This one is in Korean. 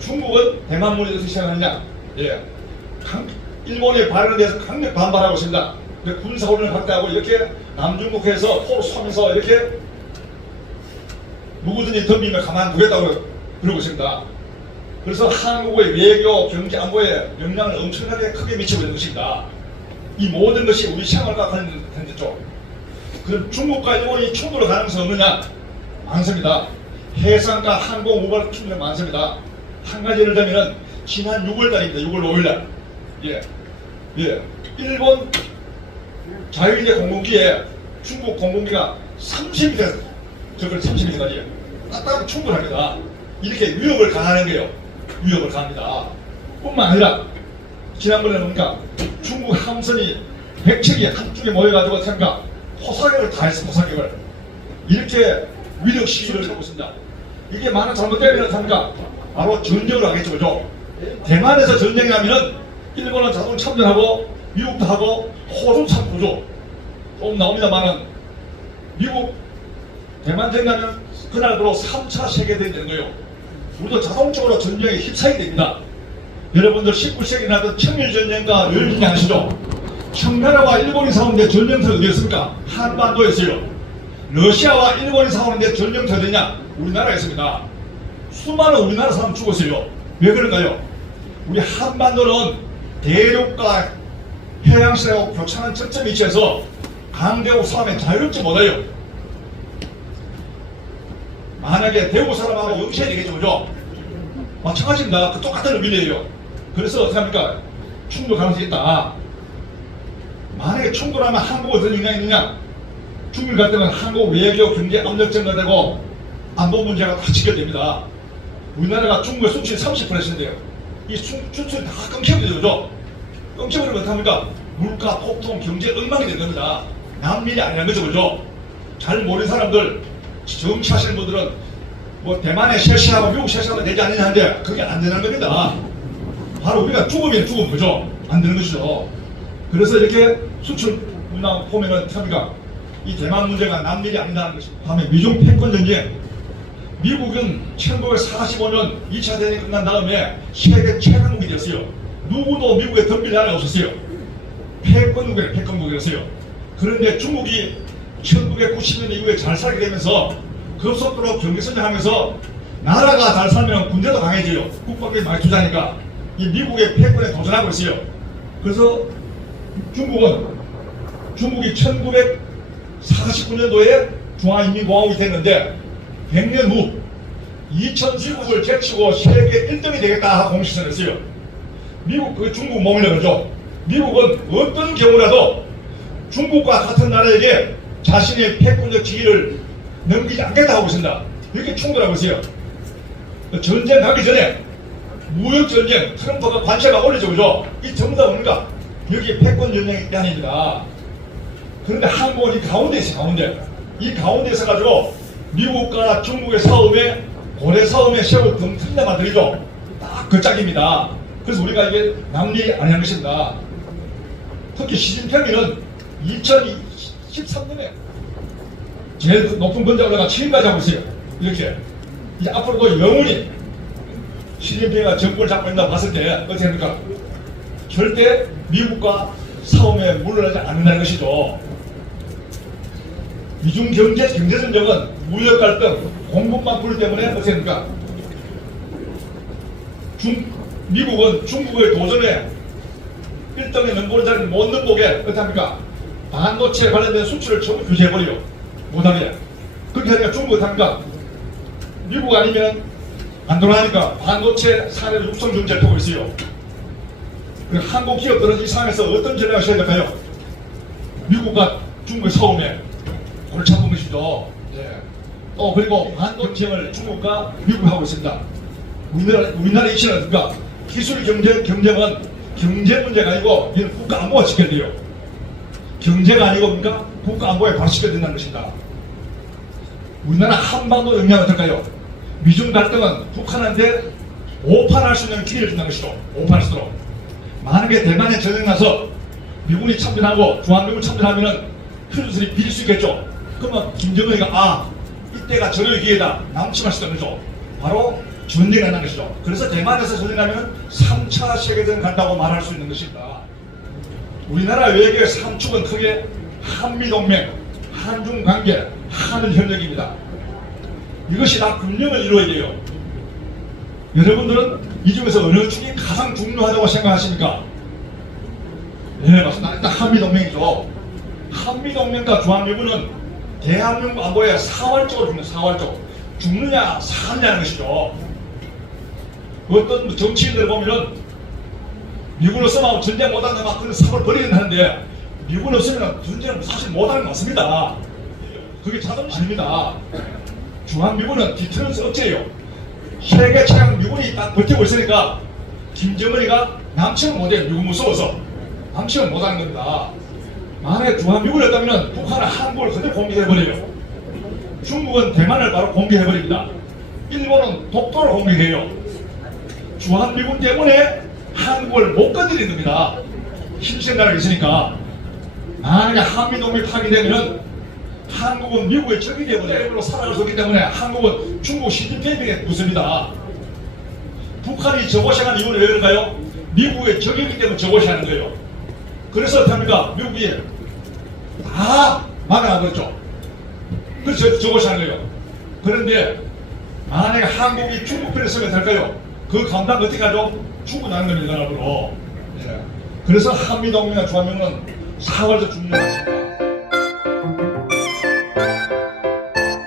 중국은 대만 문제에서 어떻게 시작하느냐? 예. 일본의 발언에 대해서 강력 반발하고 있습니다. 군사훈련을 확대하고 이렇게 남중국해에서 포로 쏘면서 이렇게 누구든지 덤비면 가만두겠다고 그러고 있습니다. 그래서 한국의 외교, 경제, 안보에 영향을 엄청나게 크게 미치고 있는 것입니다. 이 모든 것이 우리 생활과 관련된죠. 그럼 중국과 일본이 충돌을 가능성이 없느냐? 많습니다. 해상과 항공 우발 충돌이 많습니다. 한 가지 예를 들면 지난 6월달입니다. 6월 5일날 일본 자유인의 공군기에 중국 공군기가 30m 저걸 30m까지 딱딱 충돌합니다. 이렇게 위협을 가하는 거예요. 위협을 가합니다. 뿐만 아니라 지난번에는 뭔가 중국 함선이 100척이 한쪽에 모여가지고 생각 포사격을 다 했어. 포사격을 이렇게 위력 시위를 하고 있습니다. 이게 만약 잘못되면 합니까? 바로 전쟁을 하겠죠. 그죠? 대만에서 전쟁이 하면은 일본은 자동 참전하고 미국도 하고 호주 참고죠. 좀 나옵니다만은 미국 대만 전쟁하면 그날부로 3차 세계대전이 되는 거예요. 우리도 자동적으로 전쟁에 휩싸이게 됩니다. 여러분들 19세기 나던 청일전쟁과 열린이 아시죠? 청나라와 일본이 싸우는데 전쟁터가 어디였습니까? 한반도였어요. 러시아와 일본이 싸우는데 전쟁터가 어디냐? 우리나라였습니다. 수많은 우리나라 사람 죽었어요. 왜 그런가요? 우리 한반도는 대륙과 해양시대하고 교차하는 접점 위치에서 강대국 싸움에 자유롭지 못해요. 만약에 대구 사람하고 영시해야 되겠죠. 그죠? 마찬가지입니다. 그 똑같은 의미예요. 그래서 어떻게 합니까? 충돌 가능성이 있다. 만약에 충돌하면 한국에 어떤 영향이 있느냐? 중일 갈등은 한국 외교, 경제 압력 증가되고 안보 문제가 다 직결됩니다. 우리나라가 중국의 수출이 30%인데요. 이 수출이 다 끊겨버리죠. 그죠? 끊겨버리면 어떡합니까? 물가, 폭통, 경제 엉망이 되는 겁니다. 난민이 아니라는 거죠. 그죠? 잘 모르는 사람들, 정치하시는 분들은 뭐 대만에 셰시하고 미국 셰시하면 되지 않느냐 하는데 그게 안 되는 겁니다. 바로 우리가 죽으면 죽은 거죠. 안 되는 것이죠. 그래서 이렇게 수출 문화 보면은 참 이 대만 문제가 남일이 아니라는 것입니다. 다음에 미중 패권 전쟁. 미국은 1945년 2차 대전이 끝난 다음에 세계 최강국이 되었어요. 누구도 미국에 덤빌 나라가 없었어요. 패권국이었어요. 그런데 중국이 1990년 이후에 잘 살게 되면서 급속도로 경제성장하면서 나라가 잘 살면 군대도 강해져요. 국방비 많이 투자하니까 이 미국의 패권에 도전하고 있어요. 그래서 중국이 1949년도에 중화인민공화국이 됐는데 100년 후 2000시국을 제치고 세계 1등이 되겠다 하고 공식선을 했어요. 중국 몸을 그러죠. 미국은 어떤 경우라도 중국과 같은 나라에게 자신의 패권적 지위를 넘기지 않겠다 하고 있습니다. 이렇게 충돌하고 있어요. 전쟁 가기 전에 무역전쟁, 트럼프가 관세가 올리죠. 그죠? 이 전부 다 뭡니까? 여기 패권 전쟁이 아닙니다. 그런데 한국은 이 가운데 있어요. 가운데. 이 가운데 있어가지고 미국과 중국의 싸움에 고래 싸움에 세월 등틈나 만들죠. 딱 그 짝입니다. 그래서 우리가 이게 남리 아니한 것입니다. 특히 시진핑은 2013년에 제일 높은 권력자가 취임까지 하고 있어요. 이렇게. 이제 앞으로도 영원히 시진핑이가 정권을 잡고 있다고 봤을 때 어떻게 합니까? 절대 미국과 싸움에 물러나지 않는다는 것이죠. 미중 경제전쟁은 무역 갈등, 공급망 불 때문에 어떻게 합니까? 미국은 중국의 도전에 1등의 넘보는 자리를 못 넘보게 어떻게 합니까? 반도체에 관련된 수출을 전부 규제해버려요. 못하게. 그렇게 하니까 중국은 어떻게 합니까? 미국 아니면 안 돌아가니까 반도체 산업 육성 경제를 펴고 있어요. 한국 기업들은 이 상황에서 어떤 전략을 하셔야 될까요? 미국과 중국의 싸움에 골치 아픈 것이죠. 예. 또 그리고 반도체를 중국과 미국이 하고 있습니다. 우리나라의 이치는 어떤가? 기술 경쟁은 경제 문제가 아니고 이는 국가 안보가 지켜야 돼요. 경제가 아니고 그러니까 국가 안보에 바로 지켜야 된다는 것입니다. 우리나라 한반도 영향은 어떨까요? 미중 갈등은 북한한테 오판할 수 있는 기회를 준다는 것이죠. 오판할 수 있도록. 만약에 대만에 전쟁 나서 미군이 참전하고 중앙미군 참전하면은 표준선이 비릴 수 있겠죠. 그러면 김정은이가 이때가 전의 기회다. 남침할 수 있는 거죠. 바로 전쟁이 난다는 것이죠. 그래서 대만에서 전쟁하면 3차 세계대전 간다고 말할 수 있는 것입니다. 우리나라 외교의 3축은 크게 한미동맹, 한중관계, 한일협력입니다. 이것이 다 균형을 이루어야 돼요. 여러분들은 이 중에서 어느 축이 가장 중요하다고 생각하십니까? 네, 맞습니다. 일단 한미동맹이죠. 한미동맹과 주한미군은 대한민국 안보에 사활적으로 죽는 사활적. 죽느냐 사느냐는 것이죠. 어떤 정치인들 보면은 미군 없으면 전쟁 못한다 막 그런 사고를 벌이긴 하는데 미군 없으면 전쟁을 사실 못하는 것 같습니다. 그게 자존심입니다. 주한미군은 디터런스 억제예요. 세계 최강 미군이 딱 버티고 있으니까 김정은이가 남침을 못해요. 미군 무서워서 남침을 못하는 겁니다. 만약에 주한미군이었다면 북한은 한국을 그대로 공격해버려요. 중국은 대만을 바로 공격해버립니다. 일본은 독도를 공격해요. 주한미군 때문에 한국을 못 건드리는 겁니다. 힘센 나라가 있으니까. 만약에 한미동맹 파기되면 한국은 미국의 적이 되어버려요. 살아갈 수 없기 때문에 한국은 중국 시진핑에게 붙습니다. 북한이 저고시하는 이유는 왜 그런가요? 미국의 적이기 때문에 저고시하는 거예요. 그래서 어떻게 합니까? 미국이 다 막아버렸죠. 그래서 저고시하는 거예요. 그런데 만약에 한국이 중국 편에 서면 될까요? 그 감당 어떻게 하죠? 중국 나는 겁니다. 앞으로. 그래서 한미동맹과 주한미군은 사활적 중요한